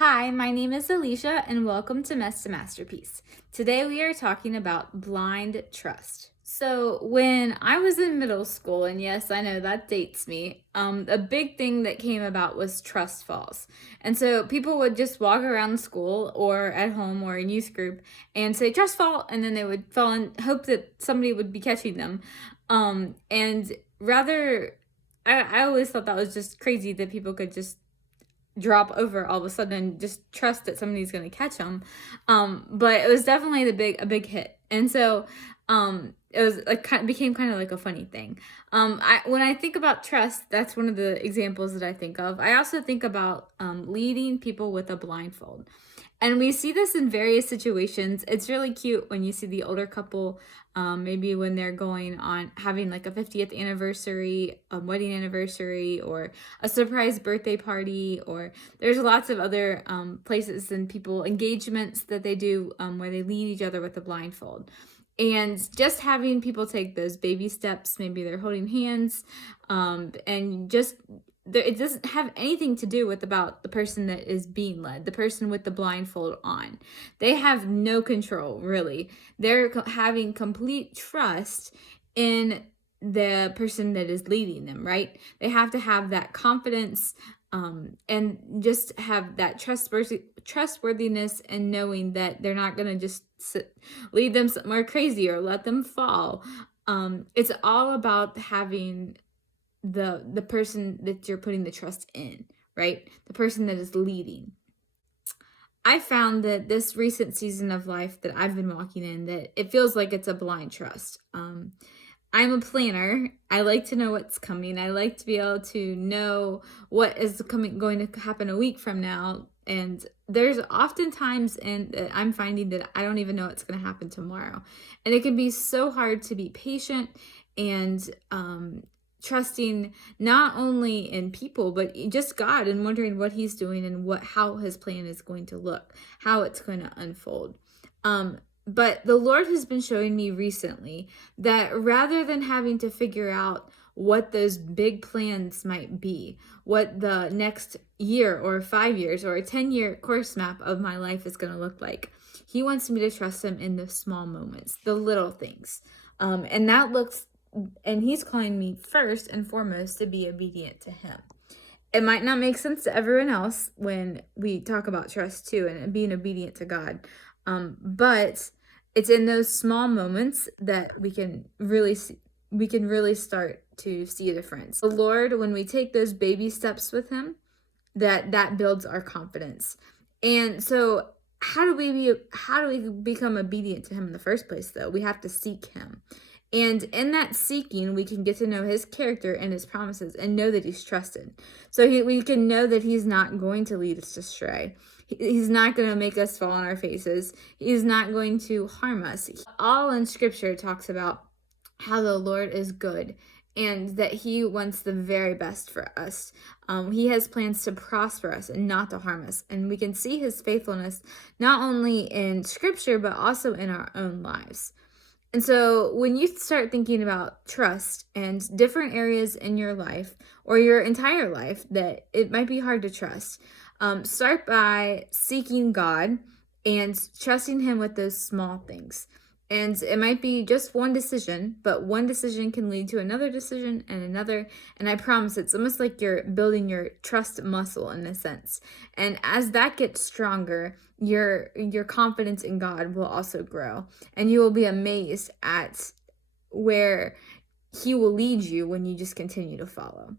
Hi, my name is Alicia and welcome to Mess to Masterpiece. Today we are talking about blind trust. So when I was in middle school, and yes, I know that dates me, a big thing that came about was trust falls. And so people would just walk around school or at home or in youth group and say trust fall, and then they would fall and hope that somebody would be catching them. And rather, I always thought that was just crazy that people could just drop over all of a sudden and just trust that somebody's going to catch them. But it was definitely a big hit. And so it was like became kind of like a funny thing. When I think about trust, that's one of the examples that I think of. I also think about leading people with a blindfold. And we see this in various situations. It's really cute when you see the older couple, maybe when they're going on having like a 50th anniversary, a wedding anniversary, or a surprise birthday party, or there's lots of other places and people engagements that they do where they lead each other with a blindfold. And just having people take those baby steps, maybe they're holding hands, and just it doesn't have anything to do with about the person that is being led, the person with the blindfold on. They have no control, really. They're having complete trust in the person that is leading them, right? They have to have that confidence and just have that trustworthiness and knowing that they're not going to just lead them somewhere crazy or let them fall. It's all about having the person that you're putting the trust in, right? The person that is leading. I found that this recent season of life that I've been walking in, that it feels like it's a blind trust. I'm a planner. I like to know what's coming. I like to be able to know what is going to happen a week from now. And there's often times I'm finding that I don't even know what's going to happen tomorrow. And it can be so hard to be patient and trusting not only in people but just God, and wondering what he's doing and how his plan is going to look, how it's going to unfold. But the Lord has been showing me recently that rather than having to figure out what those big plans might be, what the next year or 5 years or a 10-year course map of my life is going to look like, he wants me to trust him in the small moments, the little things. And he's calling me first and foremost to be obedient to him. It might not make sense to everyone else when we talk about trust too and being obedient to God. But it's in those small moments that we can really start to see a difference. The Lord, when we take those baby steps with him, that builds our confidence. And so how do we become obedient to him in the first place, though? We have to seek him. And in that seeking, we can get to know his character and his promises and know that he's trusted. So we can know that he's not going to lead us astray. He's not going to make us fall on our faces. He's not going to harm us. All in scripture talks about how the Lord is good and that he wants the very best for us. He has plans to prosper us and not to harm us. And we can see his faithfulness not only in scripture, but also in our own lives. And so when you start thinking about trust and different areas in your life or your entire life that it might be hard to trust, start by seeking God and trusting him with those small things. And it might be just one decision, but one decision can lead to another decision and another. And I promise it's almost like you're building your trust muscle in a sense. And as that gets stronger, your confidence in God will also grow. And you will be amazed at where he will lead you when you just continue to follow.